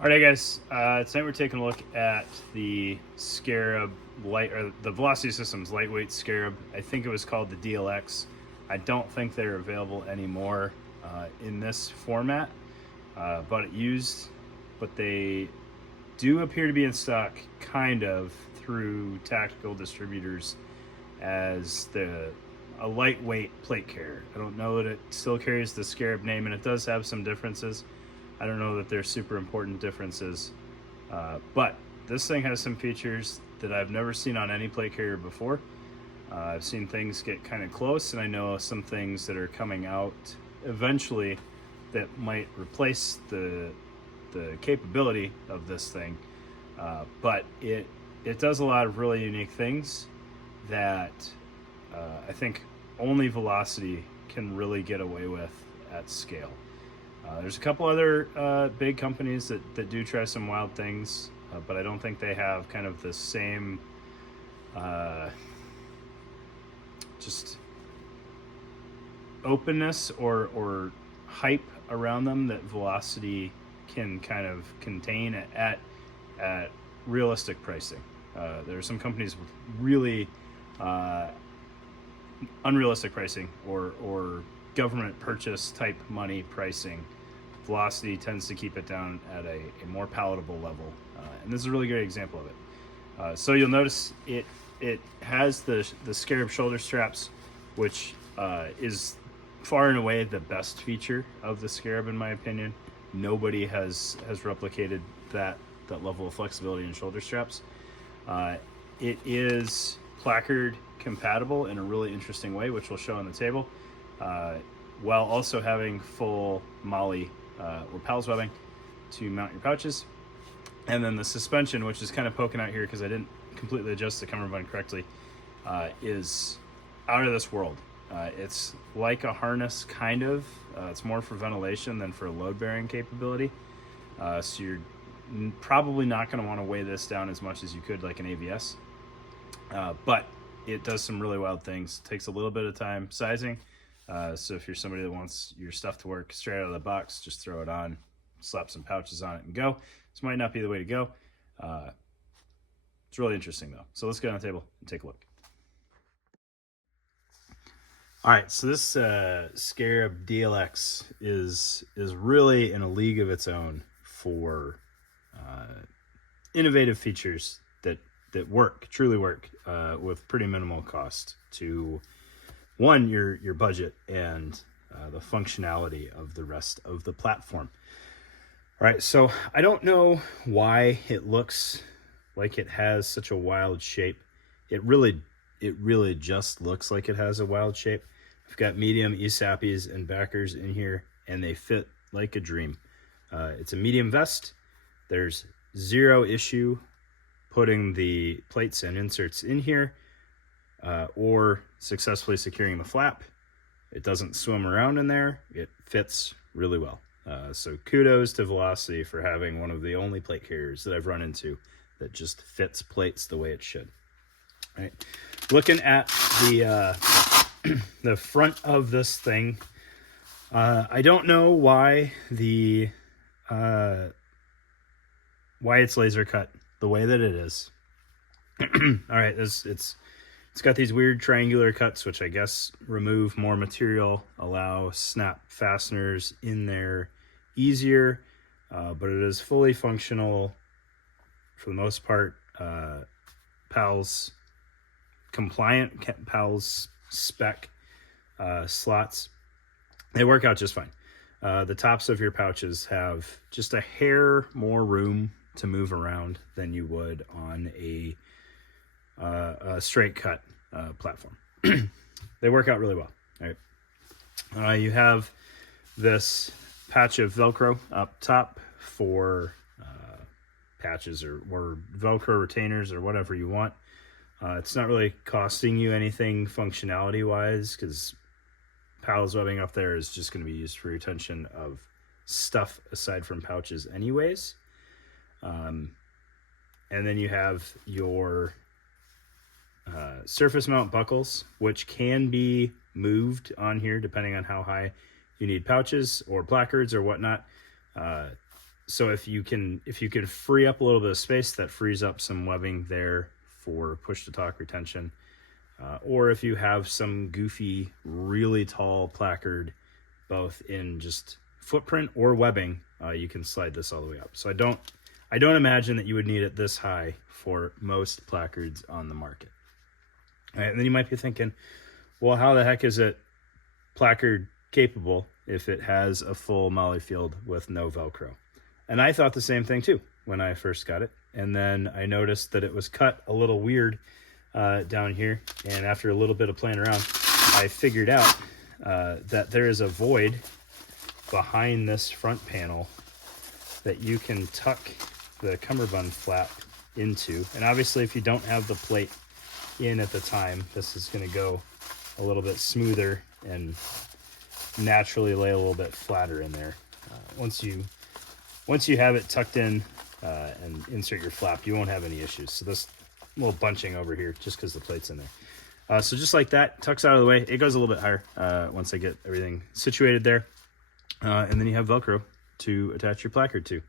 All right, guys. Tonight we're taking a look at the Scarab light, or the Velocity Systems lightweight Scarab. I think it was called the DLX. I don't think they're available anymore in this format, but they do appear to be in stock, kind of through tactical distributors as a lightweight plate carrier. I don't know that it still carries the Scarab name, and it does have some differences. I don't know that they're super important differences, but this thing has some features that I've never seen on any plate carrier before. I've seen things get kind of close, and I know some things that are coming out eventually that might replace the capability of this thing. But it does a lot of really unique things that I think only Velocity can really get away with at scale. There's a couple other big companies that do try some wild things, but I don't think they have kind of the same just openness or hype around them that Velocity can kind of contain at realistic pricing. There are some companies with really unrealistic pricing or government purchase type money pricing. Velocity tends to keep it down at a more palatable level, and this is a really great example of it. So you'll notice it has the Scarab shoulder straps, which is far and away the best feature of the Scarab in my opinion. Nobody has replicated that level of flexibility in shoulder straps. It is Placard compatible in a really interesting way, which we'll show on the table, while also having full MOLLE or PALS webbing to mount your pouches. And then the suspension, which is kind of poking out here because I didn't completely adjust the cummerbund correctly, is out of this world. It's like a harness, kind of. It's more for ventilation than for load-bearing capability. So you're probably not going to want to weigh this down as much as you could like an AVS. But it does some really wild things. It takes a little bit of time sizing. So if you're somebody that wants your stuff to work straight out of the box, just throw it on, slap some pouches on it, and go. This might not be the way to go. It's really interesting, though. So let's get on the table and take a look. All right, so this Scarab DLX is really in a league of its own for innovative features that work, truly work, with pretty minimal cost to one, your budget, and the functionality of the rest of the platform. All right, so I don't know why it looks like it has such a wild shape. It really just looks like it has a wild shape. I've got medium ESAPIs and backers in here, and they fit like a dream. It's a medium vest. There's zero issue putting the plates and inserts in here, or successfully securing the flap. It doesn't swim around in there. It fits really well. So kudos to Velocity for having one of the only plate carriers that I've run into that just fits plates the way it should. All right. Looking at the the front of this thing, I don't know why why it's laser cut the way that it is. All right, it's got these weird triangular cuts, which I guess remove more material, allow snap fasteners in there easier, but it is fully functional for the most part. PALS compliant, PALS spec slots. They work out just fine. The tops of your pouches have just a hair more room to move around than you would on a straight cut platform. They work out really well. All right. You have this patch of Velcro up top for patches or Velcro retainers or whatever you want. It's not really costing you anything functionality wise, because PALS webbing up there is just going to be used for retention of stuff aside from pouches anyways. And then you have your surface mount buckles, which can be moved on here depending on how high you need pouches or placards or whatnot. So if you can free up a little bit of space, that frees up some webbing there for push-to-talk retention. Or if you have some goofy, really tall placard, both in just footprint or webbing, you can slide this all the way up. So I don't imagine that you would need it this high for most placards on the market. All right, and then you might be thinking, well, how the heck is it placard capable if it has a full molly field with no Velcro? And I thought the same thing too when I first got it. And then I noticed that it was cut a little weird down here. And after a little bit of playing around, I figured out that there is a void behind this front panel that you can tuck the cummerbund flap into. And obviously if you don't have the plate in at the time, this is going to go a little bit smoother and naturally lay a little bit flatter in there. Once you have it tucked in and insert your flap, you won't have any issues. So this little bunching over here, just because the plate's in there. So just like that, tucks out of the way. It goes a little bit higher once I get everything situated there. And then you have Velcro to attach your placard to.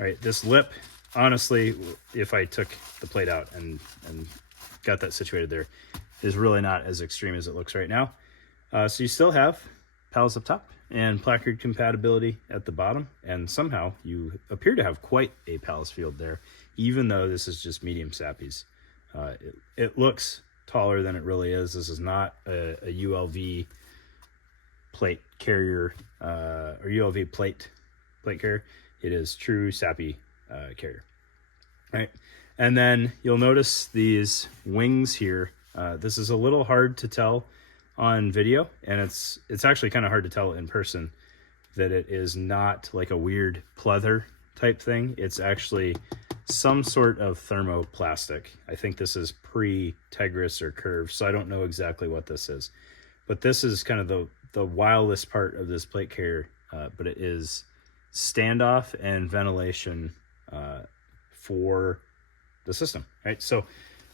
All right, this lip, honestly, if I took the plate out and got that situated there, is really not as extreme as it looks right now. So you still have pallets up top and placard compatibility at the bottom, and somehow you appear to have quite a palace field there, even though this is just medium sappies. It looks taller than it really is. This is not a ULV plate carrier or ULV plate carrier. It is true sappy carrier. All right, and then you'll notice these wings here. This is a little hard to tell on video, and it's actually kind of hard to tell in person that it is not like a weird pleather type thing. It's actually some sort of thermoplastic. I think this is pre-Tegris or Curve, so I don't know exactly what this is. But this is kind of the wildest part of this plate carrier, but it is standoff and ventilation for the system, right? So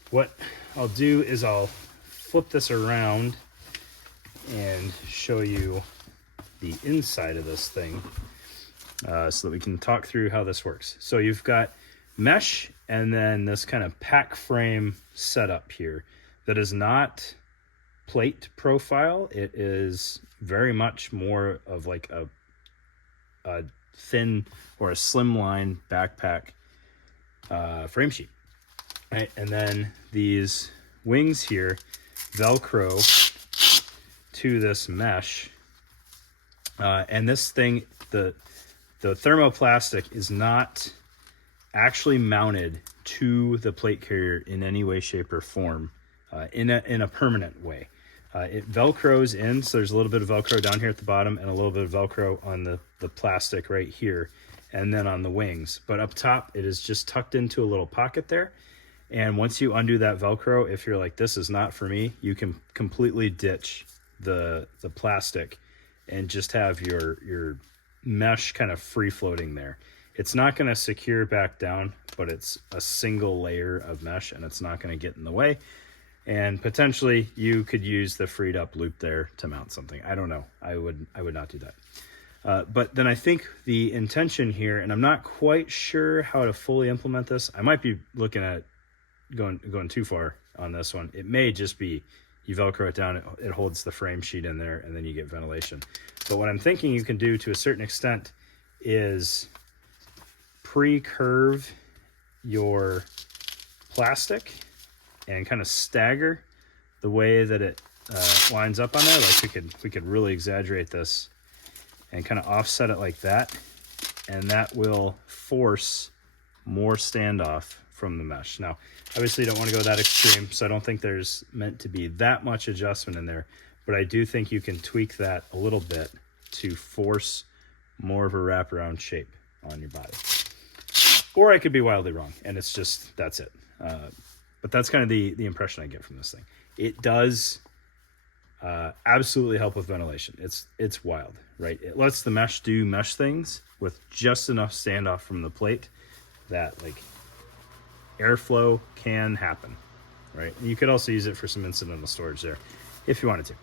what I'll do is I'll flip this around and show you the inside of this thing so that we can talk through how this works. So you've got mesh and then this kind of pack frame setup here that is not plate profile. It is very much more of like a thin or a slimline backpack frame sheet. Right, and then these wings here Velcro to this mesh, and this thing, the thermoplastic is not actually mounted to the plate carrier in any way, shape, or form in a permanent way. It Velcros in, so there's a little bit of Velcro down here at the bottom and a little bit of Velcro on the plastic right here, and then on the wings. But up top, it is just tucked into a little pocket there. And once you undo that Velcro, if you're like, this is not for me, you can completely ditch the plastic and just have your mesh kind of free floating there. It's not going to secure back down, but it's a single layer of mesh and it's not going to get in the way. And potentially you could use the freed up loop there to mount something. I don't know. I would not do that. But then I think the intention here, and I'm not quite sure how to fully implement this. I might be looking at going too far on this one. It may just be you Velcro it down, it holds the frame sheet in there, and then you get ventilation. But what I'm thinking you can do to a certain extent is pre-curve your plastic and kind of stagger the way that it lines up on there. Like we could really exaggerate this and kind of offset it like that, and that will force more standoff from the mesh. Now, obviously you don't want to go that extreme, so I don't think there's meant to be that much adjustment in there, but I do think you can tweak that a little bit to force more of a wraparound shape on your body. Or I could be wildly wrong, and it's just, that's it. But that's kind of the impression I get from this thing. It does absolutely help with ventilation. It's wild, right? It lets the mesh do mesh things with just enough standoff from the plate that like airflow can happen, right? You could also use it for some incidental storage there if you wanted to.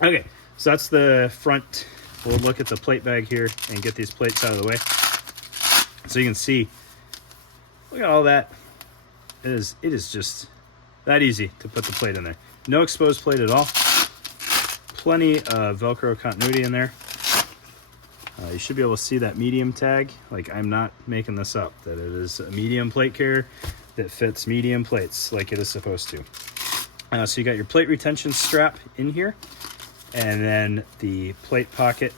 Okay, so that's the front. We'll look at the plate bag here and get these plates out of the way. So you can see, look at all that. It is just that easy to put the plate in there. No exposed plate at all. Plenty of Velcro continuity in there. You should be able to see that medium tag. Like, I'm not making this up, that it is a medium plate carrier that fits medium plates like it is supposed to. So you got your plate retention strap in here, and then the plate pocket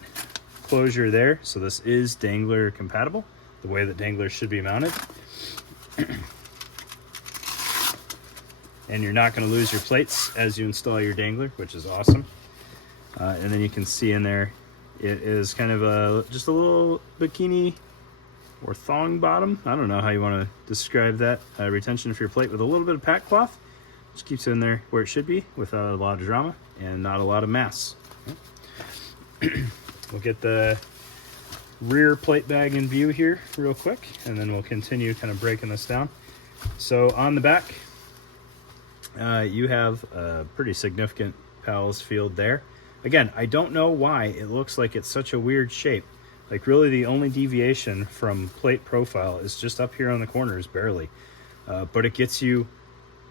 closure there. So this is dangler compatible, the way that danglers should be mounted. And you're not going to lose your plates as you install your dangler, which is awesome. And then you can see in there, it is kind of just a little bikini or thong bottom. I don't know how you want to describe that. Retention for your plate with a little bit of pack cloth. Just keeps it in there where it should be without a lot of drama and not a lot of mass. We'll get the rear plate bag in view here real quick, and then we'll continue kind of breaking this down. So on the back, you have a pretty significant PALS field there. Again, I don't know why it looks like it's such a weird shape. Like, really the only deviation from plate profile is just up here on the corners, barely. But it gets you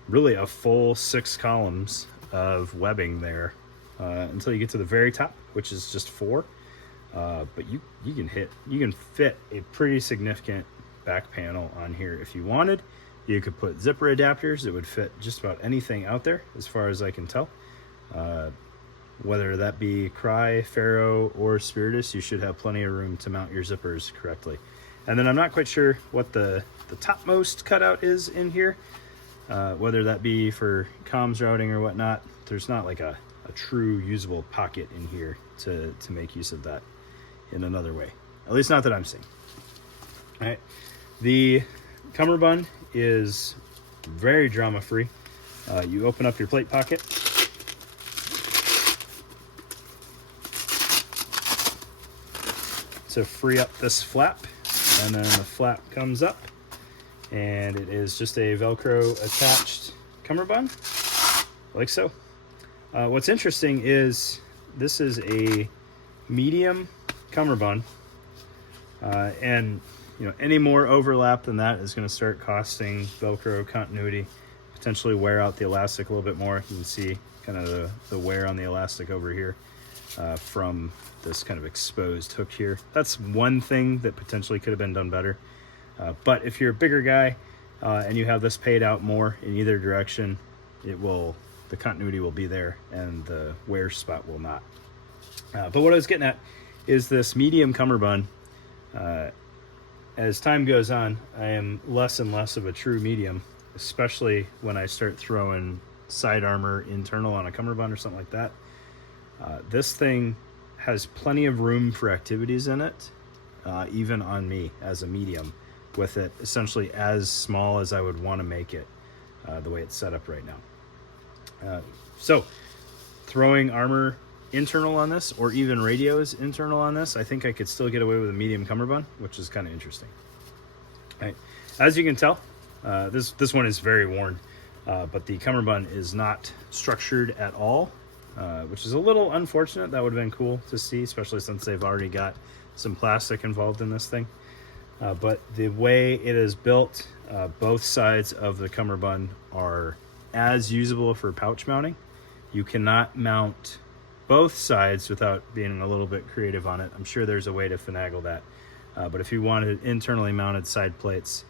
really a full 6 columns of webbing there until you get to the very top, which is just 4. But you can fit a pretty significant back panel on here if you wanted. You could put zipper adapters. It would fit just about anything out there, as far as I can tell. Whether that be Cry, Faro, or Spiritus, you should have plenty of room to mount your zippers correctly. And then I'm not quite sure what the topmost cutout is in here, whether that be for comms routing or whatnot. There's not like a true usable pocket in here to make use of that in another way. At least not that I'm seeing. All right. The Cummerbund is very drama-free. You open up your plate pocket. To free up this flap, and then the flap comes up, and it is just a Velcro attached Cummerbund, like so. What's interesting is this is a medium Cummerbund, and any more overlap than that is going to start costing Velcro continuity, potentially wear out the elastic a little bit more. You can see kind of the wear on the elastic over here from this kind of exposed hook here. That's one thing that potentially could have been done better. But if you're a bigger guy and you have this paid out more in either direction, the continuity will be there and the wear spot will not. But what I was getting at is this medium Cummerbund. As time goes on, I am less and less of a true medium, especially when I start throwing side armor internal on a Cummerbund or something like that. This thing has plenty of room for activities in it, even on me as a medium, with it essentially as small as I would want to make it, the way it's set up right now. So throwing armor internal on this, or even radios internal on this, I think I could still get away with a medium Cummerbund, which is kind of interesting. All right. As you can tell, this one is very worn, but the Cummerbund is not structured at all, which is a little unfortunate. That would have been cool to see, especially since they've already got some plastic involved in this thing. But the way it is built, both sides of the Cummerbund are as usable for pouch mounting. You cannot mount both sides without being a little bit creative on it. I'm sure there's a way to finagle that. But if you wanted internally mounted side plates,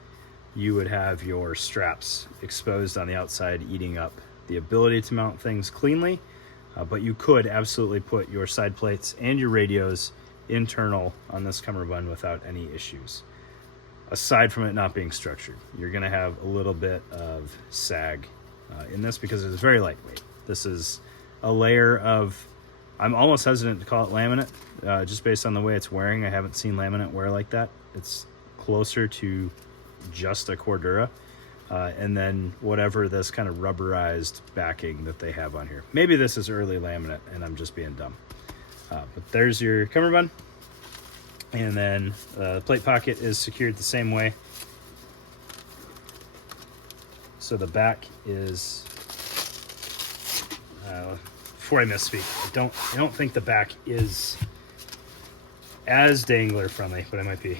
you would have your straps exposed on the outside, eating up the ability to mount things cleanly. But you could absolutely put your side plates and your radios internal on this Cummerbund without any issues. Aside from it not being structured, you're going to have a little bit of sag in this because it's very lightweight. This is a layer of, I'm almost hesitant to call it laminate, just based on the way it's wearing. I haven't seen laminate wear like that. It's closer to just a Cordura. And then whatever this kind of rubberized backing that they have on here. Maybe this is early laminate and I'm just being dumb. But there's your Cummerbund. And then the plate pocket is secured the same way. So the back is, before I misspeak, I don't think the back is as dangler friendly, but I might be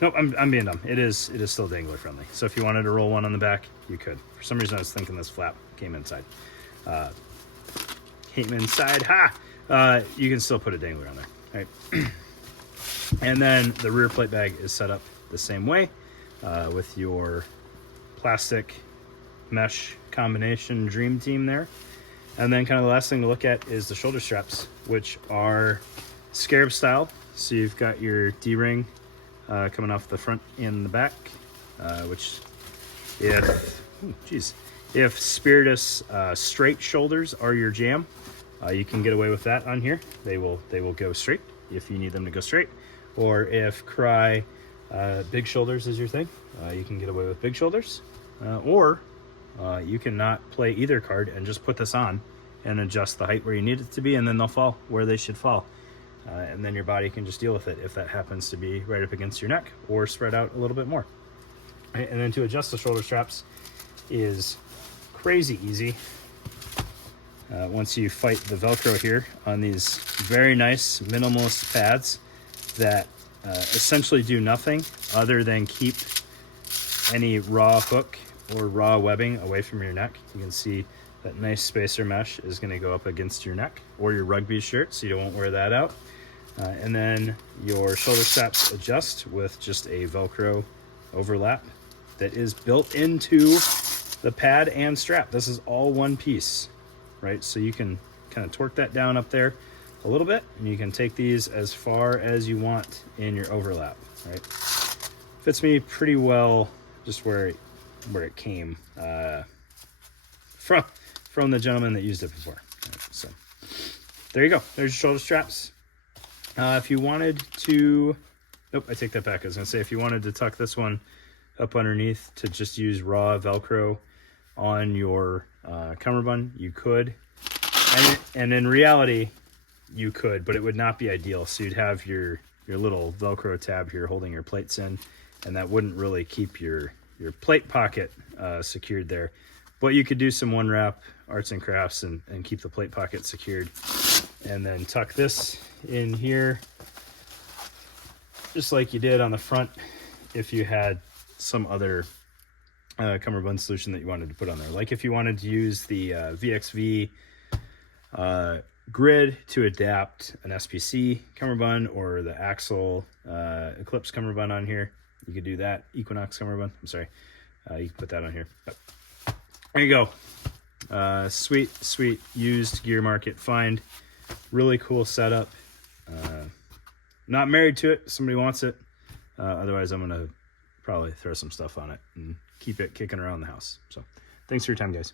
Nope, I'm being dumb. It is still dangler friendly. So if you wanted to roll one on the back, you could. For some reason, I was thinking this flap came inside. Came inside. Ha! You can still put a dangler on there. Right. And then the rear plate bag is set up the same way with your plastic mesh combination dream team there. And then kind of the last thing to look at is the shoulder straps, which are Scarab style. So you've got your D-ring coming off the front and the back, which if Spiritus straight shoulders are your jam, you can get away with that on here. They will go straight if you need them to go straight. Or if Cry big shoulders is your thing, you can get away with big shoulders. Or you can not play either card and just put this on and adjust the height where you need it to be, and then they'll fall where they should fall. And then your body can just deal with it if that happens to be right up against your neck or spread out a little bit more. Right, and then to adjust the shoulder straps is crazy easy. Once you fight the Velcro here on these very nice minimalist pads that essentially do nothing other than keep any raw hook or raw webbing away from your neck. You can see that nice spacer mesh is going to go up against your neck or your rugby shirt, so you won't wear that out. And then your shoulder straps adjust with just a Velcro overlap that is built into the pad and strap. This is all one piece, right? So you can kind of torque that down up there a little bit, and you can take these as far as you want in your overlap, right? Fits me pretty well just where it came from the gentleman that used it before. Right, so there you go. There's your shoulder straps. If you wanted to, nope, I take that back. I was gonna say if you wanted to tuck this one up underneath to just use raw Velcro on your cummerbund, you could. And in reality, you could, but it would not be ideal. So you'd have your little Velcro tab here holding your plates in, and that wouldn't really keep your plate pocket secured there. But you could do some one wrap arts and crafts and keep the plate pocket secured, and then tuck this in here just like you did on the front if you had some other cummerbund solution that you wanted to put on there. Like if you wanted to use the VXV grid to adapt an SPC cummerbund or the Axle Eclipse cummerbund on here, you could do that. Equinox cummerbund, I'm sorry. You can put that on here. But there you go. Sweet used gear market find. Really cool setup. Not married to it. Somebody wants it. Otherwise, I'm going to probably throw some stuff on it and keep it kicking around the house. So thanks for your time, guys.